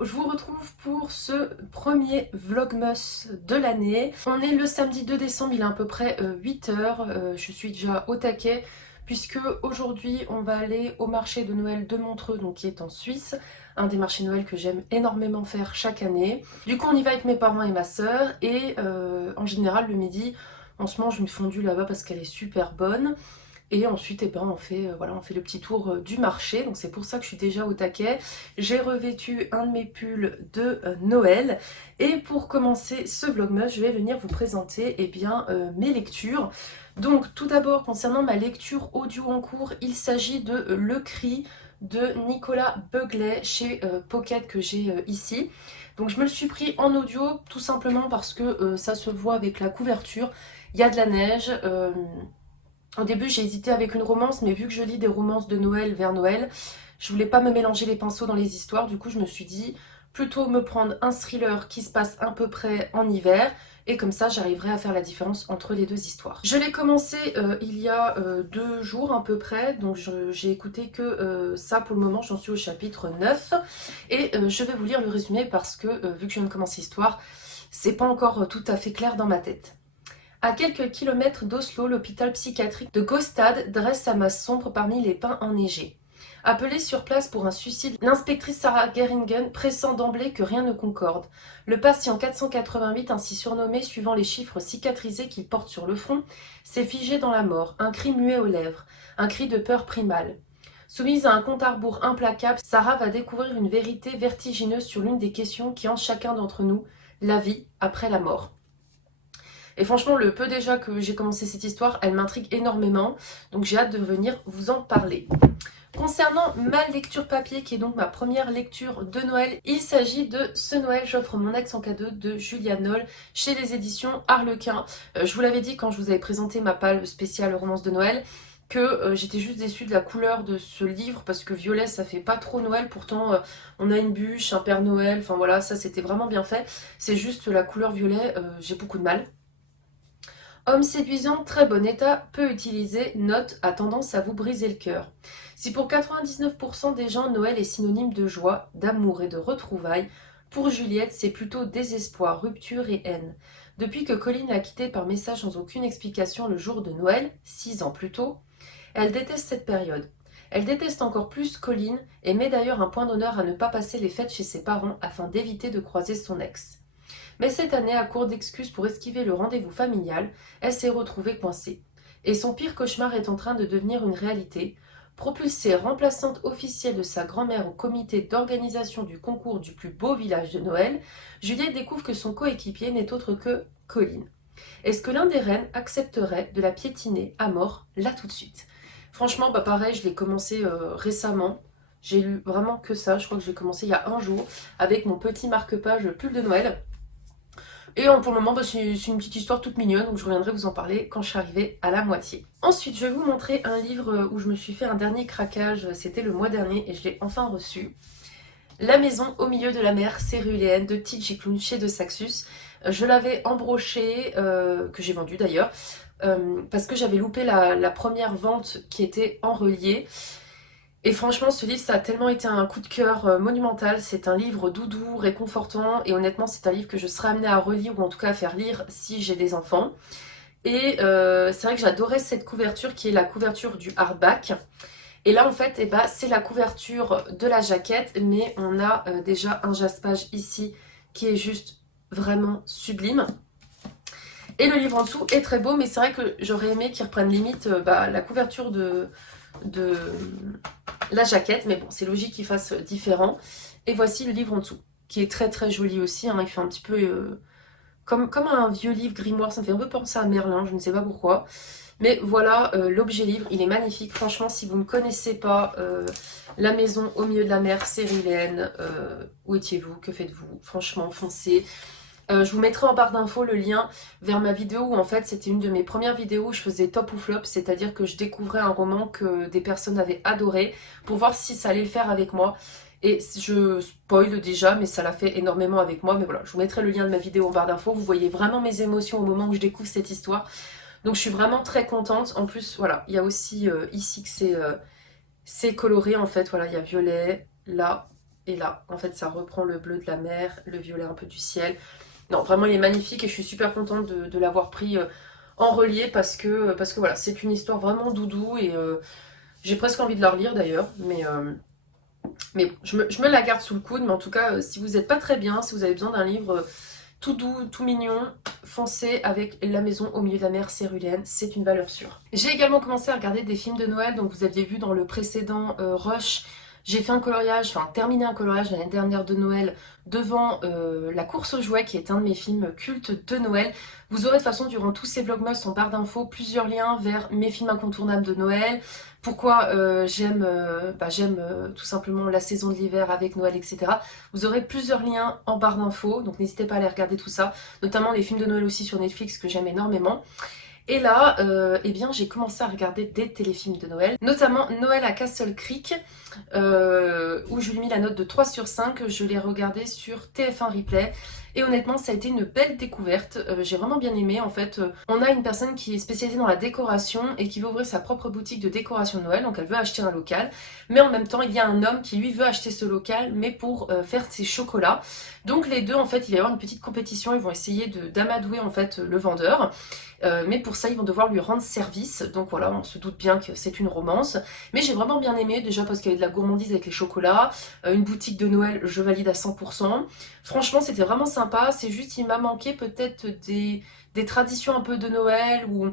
je vous retrouve pour ce premier vlogmas de l'année. On est le samedi 2 décembre, il est à peu près 8h, je suis déjà au taquet puisque aujourd'hui on va aller au marché de Noël de Montreux, donc qui est en Suisse, un des marchés de Noël que j'aime énormément faire chaque année. Du coup on y va avec mes parents et ma soeur et en général le midi on se mange une fondue là-bas parce qu'elle est super bonne. Et ensuite, eh ben, voilà, on fait le petit tour du marché. Donc c'est pour ça que je suis déjà au taquet. J'ai revêtu un de mes pulls de Noël. Et pour commencer ce vlogmas, je vais venir vous présenter mes lectures. Donc tout d'abord, concernant ma lecture audio en cours, il s'agit de Le Cri de Nicolas Beuglet chez Pocket que j'ai ici. Donc je me le suis pris en audio tout simplement parce que ça se voit avec la couverture. Il y a de la neige. Au début j'ai hésité avec une romance, mais vu que je lis des romances de Noël vers Noël, je voulais pas me mélanger les pinceaux dans les histoires. Du coup je me suis dit plutôt me prendre un thriller qui se passe à peu près en hiver, et comme ça j'arriverai à faire la différence entre les deux histoires. Je l'ai commencé il y a 2 jours à peu près, donc j'ai écouté que ça pour le moment. J'en suis au chapitre 9 et je vais vous lire le résumé parce que vu que je viens de commencer l'histoire, c'est pas encore tout à fait clair dans ma tête. À quelques kilomètres d'Oslo, l'hôpital psychiatrique de Gåstad dresse sa masse sombre parmi les pins enneigés. Appelée sur place pour un suicide, l'inspectrice Sarah Geringen pressent d'emblée que rien ne concorde. Le patient 488, ainsi surnommé suivant les chiffres cicatrisés qu'il porte sur le front, s'est figé dans la mort, un cri muet aux lèvres, un cri de peur primal. Soumise à un compte à rebours implacable, Sarah va découvrir une vérité vertigineuse sur l'une des questions qui hantent chacun d'entre nous, la vie après la mort. Et franchement, le peu déjà que j'ai commencé cette histoire, elle m'intrigue énormément. Donc j'ai hâte de venir vous en parler. Concernant ma lecture papier, qui est donc ma première lecture de Noël, il s'agit de Ce Noël, j'offre mon ex en cadeau de Julia Knoll chez les éditions Harlequin. Je vous l'avais dit quand je vous avais présenté ma palle spéciale romance de Noël, que j'étais juste déçue de la couleur de ce livre parce que violet ça fait pas trop Noël. Pourtant on a une bûche, un Père Noël, enfin voilà, ça c'était vraiment bien fait. C'est juste la couleur violet, j'ai beaucoup de mal. Homme séduisant, très bon état, peu utilisé, note, a tendance à vous briser le cœur. Si pour 99% des gens Noël est synonyme de joie, d'amour et de retrouvailles, pour Juliette c'est plutôt désespoir, rupture et haine. Depuis que Colin l'a quittée par message sans aucune explication le jour de Noël, 6 ans plus tôt, elle déteste cette période. Elle déteste encore plus Colin et met d'ailleurs un point d'honneur à ne pas passer les fêtes chez ses parents afin d'éviter de croiser son ex. Mais cette année, à court d'excuses pour esquiver le rendez-vous familial, elle s'est retrouvée coincée. Et son pire cauchemar est en train de devenir une réalité. Propulsée remplaçante officielle de sa grand-mère au comité d'organisation du concours du plus beau village de Noël, Juliette découvre que son coéquipier n'est autre que Colin. Est-ce que l'un des reines accepterait de la piétiner à mort, là tout de suite? Franchement, pareil, je l'ai commencé récemment. J'ai lu vraiment que ça, je crois que j'ai commencé il y a un jour, avec mon petit marque-page pull de Noël. Et pour le moment, c'est une petite histoire toute mignonne, donc je reviendrai vous en parler quand je suis arrivée à la moitié. Ensuite, je vais vous montrer un livre où je me suis fait un dernier craquage, c'était le mois dernier et je l'ai enfin reçu. La maison au milieu de la mer céruléenne de T.J. Klune chez De Saxus. Je l'avais embroché, que j'ai vendu d'ailleurs, parce que j'avais loupé la première vente qui était en relié. Et franchement, ce livre, ça a tellement été un coup de cœur monumental. C'est un livre doudou, réconfortant, et honnêtement, c'est un livre que je serais amenée à relire, ou en tout cas à faire lire si j'ai des enfants. Et c'est vrai que j'adorais cette couverture, qui est la couverture du hardback. Et là, en fait, c'est la couverture de la jaquette, mais on a déjà un jaspage ici qui est juste vraiment sublime. Et le livre en dessous est très beau, mais c'est vrai que j'aurais aimé qu'ils reprennent limite la couverture de la jaquette, mais bon, c'est logique qu'ils fassent différent. Et voici le livre en dessous, qui est très très joli aussi, hein. Il fait un petit peu comme un vieux livre grimoire, ça me fait un peu penser à Merlin, je ne sais pas pourquoi. Mais voilà, l'objet livre, il est magnifique. Franchement, si vous ne connaissez pas La maison au milieu de la mer céruléenne, où étiez-vous, que faites-vous? Franchement, foncez. Je vous mettrai en barre d'infos le lien vers ma vidéo où en fait c'était une de mes premières vidéos où je faisais top ou flop, c'est-à-dire que je découvrais un roman que des personnes avaient adoré pour voir si ça allait le faire avec moi. Et je spoil déjà, mais ça l'a fait énormément avec moi. Mais voilà, je vous mettrai le lien de ma vidéo en barre d'infos. Vous voyez vraiment mes émotions au moment où je découvre cette histoire. Donc je suis vraiment très contente. En plus, voilà, il y a aussi ici que c'est coloré en fait. Voilà, il y a violet, là, et là, en fait, ça reprend le bleu de la mer, le violet un peu du ciel. Non, vraiment, il est magnifique et je suis super contente de l'avoir pris en relié parce que voilà, c'est une histoire vraiment doudou et j'ai presque envie de la relire d'ailleurs. Mais bon, je me la garde sous le coude, mais en tout cas, si vous n'êtes pas très bien, si vous avez besoin d'un livre tout doux, tout mignon, foncez avec La maison au milieu de la mer céruléenne, c'est une valeur sûre. J'ai également commencé à regarder des films de Noël, donc vous aviez vu dans le précédent Rush, j'ai fait un coloriage, enfin terminé un coloriage l'année dernière de Noël devant La course aux jouets qui est un de mes films cultes de Noël. Vous aurez de toute façon durant tous ces vlogmas en barre d'infos plusieurs liens vers mes films incontournables de Noël, pourquoi j'aime tout simplement la saison de l'hiver avec Noël, etc. Vous aurez plusieurs liens en barre d'infos, donc n'hésitez pas à aller regarder tout ça, notamment les films de Noël aussi sur Netflix que j'aime énormément. Et là, eh bien, j'ai commencé à regarder des téléfilms de Noël, notamment Noël à Castle Creek, où je lui ai mis la note de 3 sur 5. Je l'ai regardé sur TF1 Replay. Et honnêtement, ça a été une belle découverte. J'ai vraiment bien aimé. En fait, on a une personne qui est spécialisée dans la décoration et qui veut ouvrir sa propre boutique de décoration de Noël. Donc, elle veut acheter un local. Mais en même temps, il y a un homme qui, lui, veut acheter ce local, mais pour faire ses chocolats. Donc, les deux, en fait, il va y avoir une petite compétition. Ils vont essayer d'amadouer, en fait, le vendeur. Mais pour ça, ils vont devoir lui rendre service. Donc voilà, on se doute bien que c'est une romance. Mais j'ai vraiment bien aimé, déjà parce qu'il y avait de la gourmandise avec les chocolats. Une boutique de Noël, je valide à 100%. Franchement, c'était vraiment sympa. C'est juste, il m'a manqué peut-être des traditions un peu de Noël ou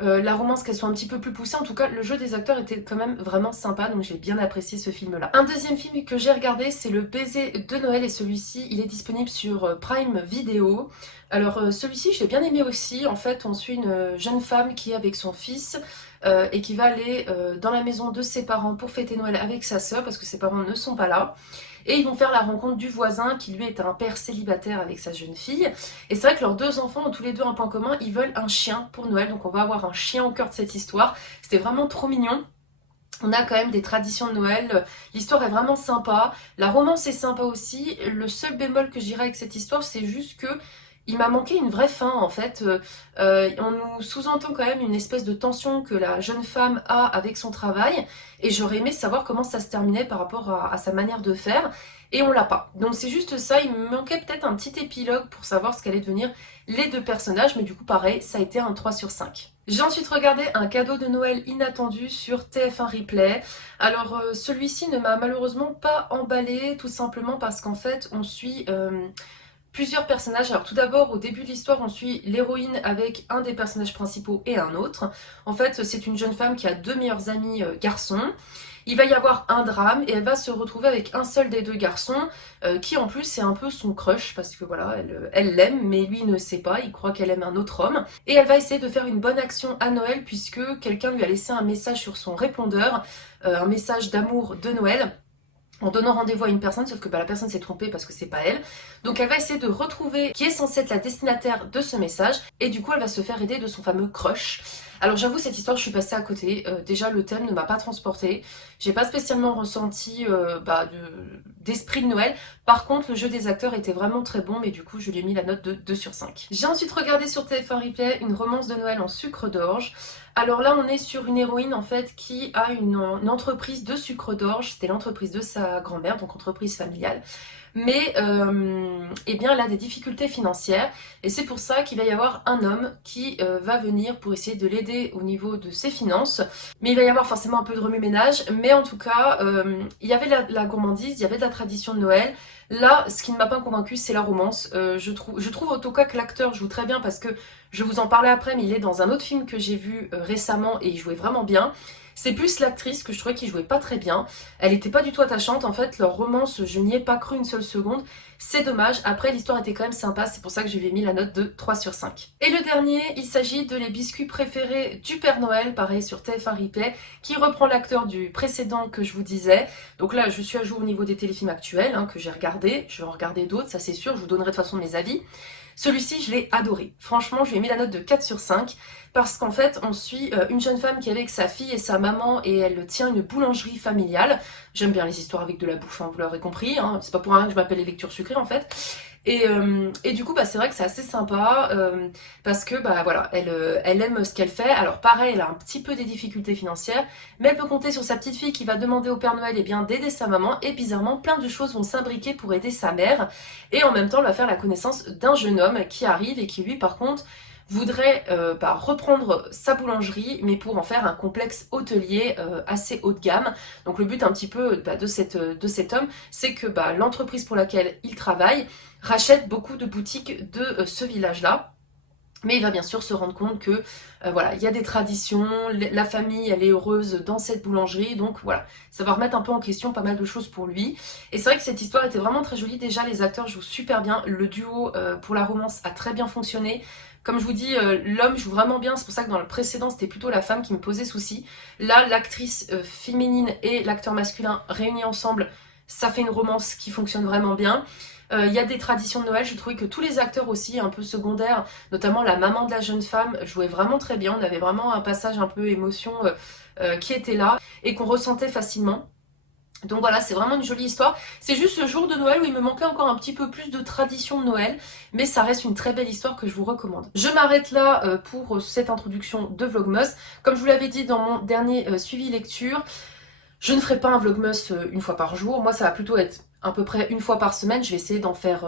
la romance qu'elle soit un petit peu plus poussée. En tout cas, le jeu des acteurs était quand même vraiment sympa, donc j'ai bien apprécié ce film-là. Un deuxième film que j'ai regardé, c'est Le baiser de Noël, et celui-ci, il est disponible sur Prime Video. Alors celui-ci, je l'ai bien aimé aussi. En fait, on suit une jeune femme qui est avec son fils et qui va aller dans la maison de ses parents pour fêter Noël avec sa sœur, parce que ses parents ne sont pas là. Et ils vont faire la rencontre du voisin qui lui est un père célibataire avec sa jeune fille. Et c'est vrai que leurs deux enfants ont tous les deux un point commun, ils veulent un chien pour Noël. Donc on va avoir un chien au cœur de cette histoire. C'était vraiment trop mignon. On a quand même des traditions de Noël, l'histoire est vraiment sympa, la romance est sympa aussi. Le seul bémol que je dirais avec cette histoire, c'est juste que il m'a manqué une vraie fin en fait. On nous sous-entend quand même une espèce de tension que la jeune femme a avec son travail, et j'aurais aimé savoir comment ça se terminait par rapport à sa manière de faire, et on l'a pas. Donc c'est juste ça, il me manquait peut-être un petit épilogue pour savoir ce qu'allaient devenir les deux personnages, mais du coup pareil, ça a été un 3 sur 5. J'ai ensuite regardé Un cadeau de Noël inattendu sur TF1 Replay. Alors celui-ci ne m'a malheureusement pas emballé, tout simplement parce qu'en fait on suit plusieurs personnages. Alors tout d'abord, au début de l'histoire, on suit l'héroïne avec un des personnages principaux et un autre. En fait, c'est une jeune femme qui a deux meilleurs amis garçons. Il va y avoir un drame et elle va se retrouver avec un seul des deux garçons qui en plus c'est un peu son crush parce que voilà, elle l'aime mais lui ne sait pas, il croit qu'elle aime un autre homme. Et elle va essayer de faire une bonne action à Noël puisque quelqu'un lui a laissé un message sur son répondeur, un message d'amour de Noël, en donnant rendez-vous à une personne, sauf que la personne s'est trompée parce que c'est pas elle. Donc elle va essayer de retrouver qui est censée être la destinataire de ce message, et du coup elle va se faire aider de son fameux crush. Alors j'avoue, cette histoire, je suis passée à côté. Déjà le thème ne m'a pas transportée. J'ai pas spécialement ressenti d'esprit de Noël. Par contre, le jeu des acteurs était vraiment très bon, mais du coup je lui ai mis la note de 2 sur 5. J'ai ensuite regardé sur TF1 Replay une romance de Noël en sucre d'orge. Alors là, on est sur une héroïne en fait qui a une entreprise de sucre d'orge. C'était l'entreprise de sa grand-mère, donc entreprise familiale. Mais eh bien, elle a des difficultés financières et c'est pour ça qu'il va y avoir un homme qui va venir pour essayer de l'aider au niveau de ses finances. Mais il va y avoir forcément un peu de remue-ménage, mais en tout cas, il y avait la gourmandise, il y avait de la tradition de Noël. Là, ce qui ne m'a pas convaincue, c'est la romance. Je trouve en tout cas que l'acteur joue très bien parce que je vous en parlais après, mais il est dans un autre film que j'ai vu récemment et il jouait vraiment bien. C'est plus l'actrice que je trouvais qui jouait pas très bien. Elle était pas du tout attachante. En fait, leur romance, je n'y ai pas cru une seule seconde. C'est dommage. Après, l'histoire était quand même sympa. C'est pour ça que je lui ai mis la note de 3 sur 5. Et le dernier, il s'agit de Les biscuits préférés du Père Noël, pareil sur TF1 Replay, qui reprend l'acteur du précédent que je vous disais. Donc là, je suis à jour au niveau des téléfilms actuels que j'ai regardés. Je vais en regarder d'autres, ça c'est sûr. Je vous donnerai de toute façon mes avis. Celui-ci, je l'ai adoré. Franchement, je lui ai mis la note de 4 sur 5 parce qu'en fait, on suit une jeune femme qui est avec sa fille et sa maman et elle tient une boulangerie familiale. J'aime bien les histoires avec de la bouffe, vous l'aurez compris. C'est pas pour rien que je m'appelle les lectures sucrées en fait. Et du coup, bah, c'est vrai que c'est assez sympa parce que bah, voilà, elle aime ce qu'elle fait. Alors pareil, elle a un petit peu des difficultés financières, mais elle peut compter sur sa petite fille qui va demander au Père Noël bien d'aider sa maman. Et bizarrement, plein de choses vont s'imbriquer pour aider sa mère. Et en même temps, elle va faire la connaissance d'un jeune homme qui arrive et qui lui, par contre, voudrait bah, reprendre sa boulangerie, mais pour en faire un complexe hôtelier assez haut de gamme. Donc le but un petit peu bah, de cet homme, c'est que bah, l'entreprise pour laquelle il travaille rachète beaucoup de boutiques de ce village-là. Mais il va bien sûr se rendre compte que voilà, il y a des traditions, la famille elle est heureuse dans cette boulangerie, donc voilà, ça va remettre un peu en question pas mal de choses pour lui. Et c'est vrai que cette histoire était vraiment très jolie, déjà les acteurs jouent super bien, le duo pour la romance a très bien fonctionné. Comme je vous dis, l'homme joue vraiment bien, c'est pour ça que dans le précédent c'était plutôt la femme qui me posait souci. Là, l'actrice féminine et l'acteur masculin réunis ensemble, ça fait une romance qui fonctionne vraiment bien. Il y a des traditions de Noël, je trouvais que tous les acteurs aussi un peu secondaires, notamment la maman de la jeune femme, jouait vraiment très bien. On avait vraiment un passage un peu émotion qui était là et qu'on ressentait facilement. Donc voilà, c'est vraiment une jolie histoire. C'est juste ce jour de Noël où il me manquait encore un petit peu plus de tradition de Noël, mais ça reste une très belle histoire que je vous recommande. Je m'arrête là pour cette introduction de Vlogmas. Comme je vous l'avais dit dans mon dernier suivi lecture, je ne ferai pas un Vlogmas une fois par jour. Moi, ça va plutôt être à peu près une fois par semaine. Je vais essayer d'en faire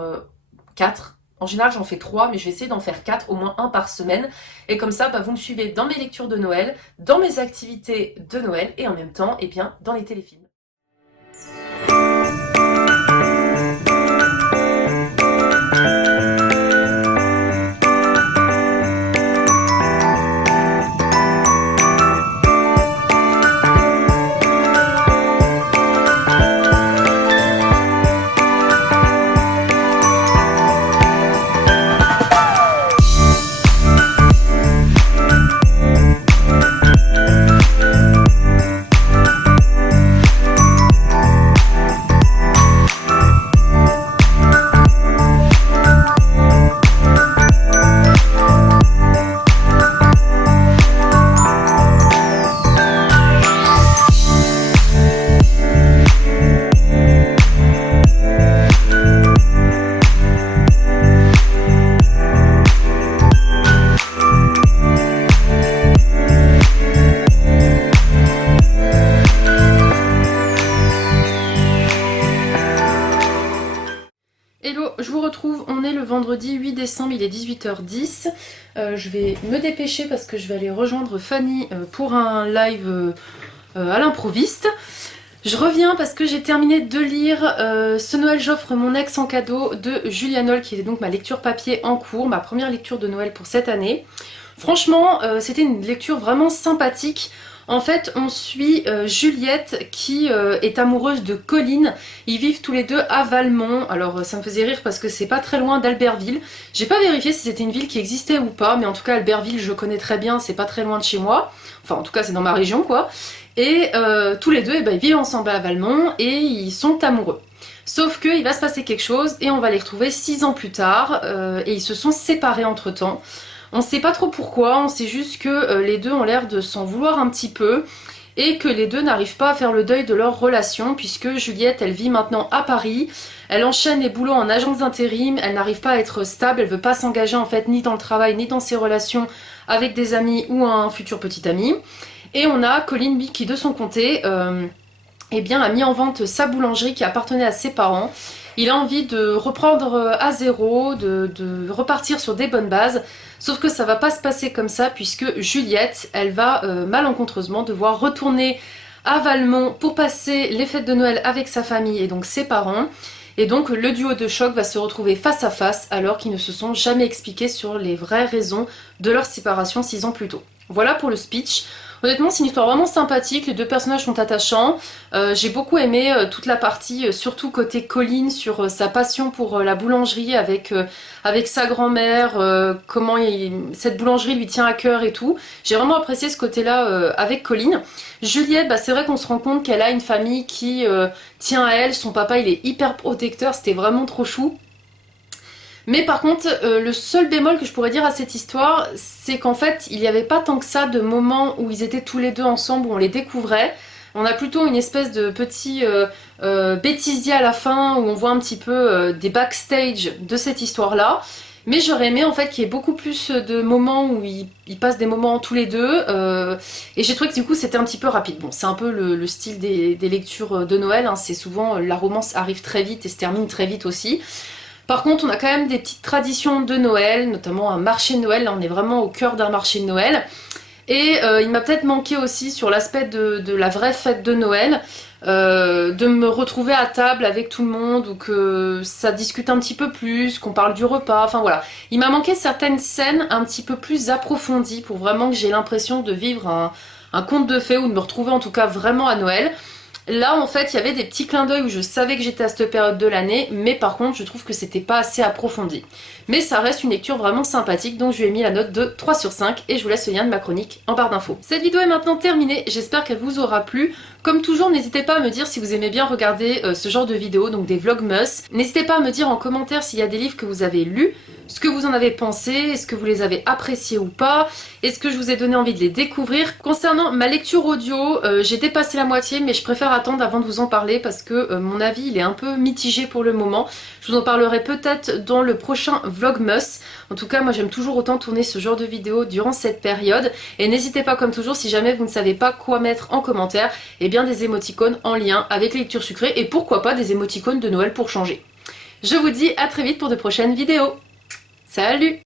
4. En général, j'en fais 3, mais je vais essayer d'en faire 4, au moins un par semaine. Et comme ça, bah, vous me suivez dans mes lectures de Noël, dans mes activités de Noël, et en même temps, eh bien, dans les téléfilms. Hello, je vous retrouve, on est le vendredi 8 décembre, il est 18h10. Je vais me dépêcher parce que je vais aller rejoindre Fanny pour un live à l'improviste. Je reviens parce que j'ai terminé de lire Ce Noël j'offre mon ex en cadeau de Julia Knoll, qui était donc ma lecture papier en cours, ma première lecture de Noël pour cette année. Franchement, c'était une lecture vraiment sympathique. En fait, on suit Juliette qui est amoureuse de Colin. Ils vivent tous les deux à Valmont. Alors ça me faisait rire parce que c'est pas très loin d'Albertville. J'ai pas vérifié si c'était une ville qui existait ou pas, mais en tout cas Albertville je connais très bien, c'est pas très loin de chez moi. Enfin en tout cas c'est dans ma région quoi. Et tous les deux ils vivent ensemble à Valmont et ils sont amoureux. Sauf qu'il va se passer quelque chose et on va les retrouver 6 ans plus tard et ils se sont séparés entre temps. On sait pas trop pourquoi, on sait juste que les deux ont l'air de s'en vouloir un petit peu et que les deux n'arrivent pas à faire le deuil de leur relation puisque Juliette elle vit maintenant à Paris, elle enchaîne les boulots en agence d'intérim, elle n'arrive pas à être stable, elle veut pas s'engager en fait ni dans le travail ni dans ses relations avec des amis ou un futur petit ami. Et on a Colin lui qui de son côté eh bien, a mis en vente sa boulangerie qui appartenait à ses parents. Il a envie de reprendre à zéro, de repartir sur des bonnes bases. Sauf que ça va pas se passer comme ça puisque Juliette, elle va malencontreusement devoir retourner à Valmont pour passer les fêtes de Noël avec sa famille et donc ses parents. Et donc le duo de choc va se retrouver face à face alors qu'ils ne se sont jamais expliqués sur les vraies raisons de leur séparation 6 ans plus tôt. Voilà pour le speech. Honnêtement, c'est une histoire vraiment sympathique, les deux personnages sont attachants. J'ai beaucoup aimé toute la partie, surtout côté Colin, sur sa passion pour la boulangerie avec sa grand-mère, comment cette boulangerie lui tient à cœur et tout. J'ai vraiment apprécié ce côté-là avec Colin. Juliette, bah, c'est vrai qu'on se rend compte qu'elle a une famille qui tient à elle. Son papa, il est hyper protecteur, c'était vraiment trop chou. Mais par contre, le seul bémol que je pourrais dire à cette histoire, c'est qu'en fait, il n'y avait pas tant que ça de moments où ils étaient tous les deux ensemble, où on les découvrait. On a plutôt une espèce de petit bêtisier à la fin où on voit un petit peu des backstage de cette histoire-là. Mais j'aurais aimé en fait qu'il y ait beaucoup plus de moments où ils passent des moments tous les deux. Et j'ai trouvé que du coup c'était un petit peu rapide. Bon, c'est un peu le style des lectures de Noël. Hein. C'est souvent la romance arrive très vite et se termine très vite aussi. Par contre, on a quand même des petites traditions de Noël, notamment un marché de Noël. Là, on est vraiment au cœur d'un marché de Noël. Et il m'a peut-être manqué aussi sur l'aspect de la vraie fête de Noël, de me retrouver à table avec tout le monde ou que ça discute un petit peu plus, qu'on parle du repas, enfin voilà. Il m'a manqué certaines scènes un petit peu plus approfondies pour vraiment que j'ai l'impression de vivre un conte de fées ou de me retrouver en tout cas vraiment à Noël. Là, en fait, il y avait des petits clins d'œil où je savais que j'étais à cette période de l'année, mais par contre, je trouve que c'était pas assez approfondi. Mais ça reste une lecture vraiment sympathique, donc je lui ai mis la note de 3 sur 5 et je vous laisse le lien de ma chronique en barre d'infos. Cette vidéo est maintenant terminée, j'espère qu'elle vous aura plu. Comme toujours, n'hésitez pas à me dire si vous aimez bien regarder ce genre de vidéos, donc des vlogmas. N'hésitez pas à me dire en commentaire s'il y a des livres que vous avez lus, ce que vous en avez pensé, est-ce que vous les avez appréciés ou pas, est-ce que je vous ai donné envie de les découvrir. Concernant ma lecture audio, j'ai dépassé la moitié, mais je préfère attendre avant de vous en parler parce que mon avis il est un peu mitigé pour le moment. Je vous en parlerai peut-être dans le prochain vlogmas. En tout cas, moi j'aime toujours autant tourner ce genre de vidéos durant cette période. Et n'hésitez pas comme toujours, si jamais vous ne savez pas quoi mettre en commentaire, et bien des émoticônes en lien avec les lectures sucrées et pourquoi pas des émoticônes de Noël pour changer. Je vous dis à très vite pour de prochaines vidéos. Salut!